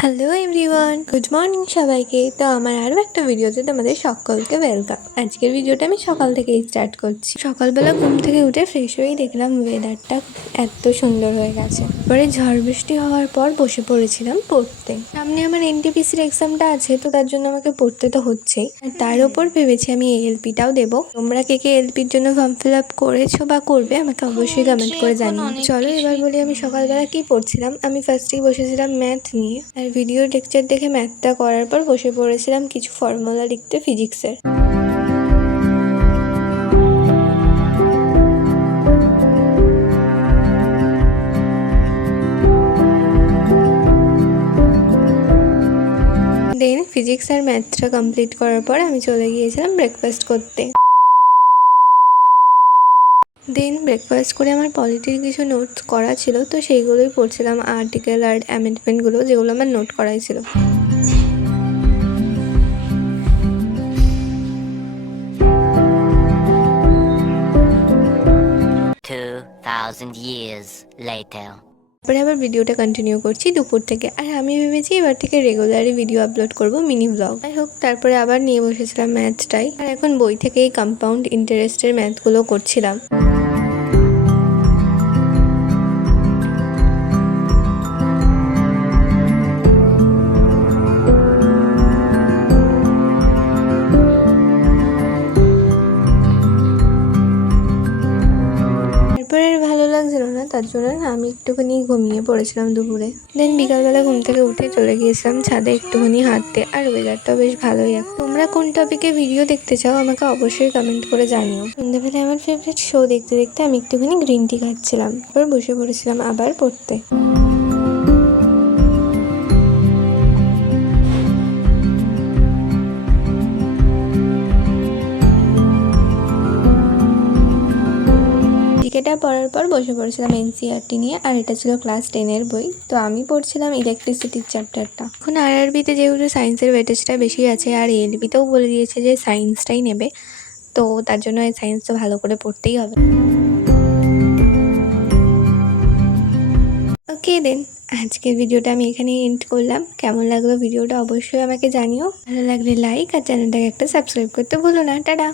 Hello everyone, good morning সবাইকে। তো আমার আরও একটা ভিডিওতে তোমাদের সকলকে ওয়েলকাম। আজকের ভিডিওটা আমি সকাল থেকেই স্টার্ট করছি। সকালবেলা ঘুম থেকে উঠে ফ্রেশ হয়েই দেখলাম ওয়েদারটা এত সুন্দর হয়ে গেছে। পরে ঝড় বৃষ্টি হওয়ার পর বসে পড়েছিলাম পড়তে। সামনে আমার এনটিপিসির এক্সামটা আছে, তো তার জন্য আমাকে পড়তে তো হচ্ছেই। আর তার ওপর ভেবেছি আমি এএলপিটাও দেবো। তোমরা কে কে এএলপির জন্য ফর্ম ফিল আপ করেছো বা করবে আমাকে অবশ্যই কমেন্ট করে জানিও। চলো এবার বলি আমি সকালবেলা কি পড়ছিলাম। আমি ফার্স্টেই বসেছিলাম ম্যাথ নিয়ে, আর ভিডিও লেকচার দেখে ম্যাথটা করার পর বসে পড়েছিলাম কিছু ফর্মুলা লিখতে ফিজিক্সের। দেন ফিজিক্স আর ম্যাথটা কমপ্লিট করার পর আমি চলে গিয়েছিলাম ব্রেকফাস্ট করতে। দেন ব্রেকফাস্ট করে আমার পলিটির কিছু নোটস করা ছিল, তো সেইগুলোই পড়ছিলাম, আর্টিকেল আর অ্যামেন্ডমেন্টগুলো যেগুলো আমার নোট করাই ছিল। তারপরে আবার ভিডিওটা কন্টিনিউ করছি দুপুর থেকে। আর আমি ভেবেছি এবার থেকে রেগুলারই ভিডিও আপলোড করব, মিনি ব্লগ। যাই হোক, তারপরে আবার নিয়ে বসেছিলাম ম্যাথটাই। আর এখন বই থেকেই কম্পাউন্ড ইন্টারেস্টের ম্যাথগুলো করছিলাম। তারপরে আর ভালো লাগছিল না, তার জন্য না আমি একটুখানি ঘুমিয়ে পড়েছিলাম দুপুরে। দেন বিকালবেলা ঘুম থেকে উঠে চলে গিয়েছিলাম ছাদে একটুখানি হাঁটতে। আর ওয়েদারটাও বেশ ভালোই এখন। তোমরা কোন টপিকে ভিডিও দেখতে চাও আমাকে অবশ্যই কমেন্ট করে জানিও। সন্ধ্যাবেলায় আমার ফেভারিট শো দেখতে দেখতে আমি একটুখানি গ্রিন টি খাচ্ছিলাম, তারপর বসে পড়েছিলাম আবার পড়তে। জিকেটা পড়ার পর বসে পড়েছিলাম এনসিইআরটি নিয়ে, আর এটা ছিল ক্লাস 10-এর বই। তো আমি পড়ছিলাম ইলেকট্রিসিটির চ্যাপ্টারটা। এখন আরআরবিতে যেহেতু সায়েন্সের ওয়েটেজটা বেশি আছে, আর এএলবিতেও বলে দিয়েছে যে সায়েন্সটাই নেবে, তো তার জন্য এই সায়েন্স তো ভালো করে পড়তেই হবে। ওকে দেন, আজকের ভিডিওটা আমি এখানে এন্ড করলাম। কেমন লাগলো ভিডিওটা অবশ্যই আমাকে জানিও। ভালো লাগলে লাইক আর চ্যানেলটাকে একটা সাবস্ক্রাইব করতে ভুলো না। টাটা।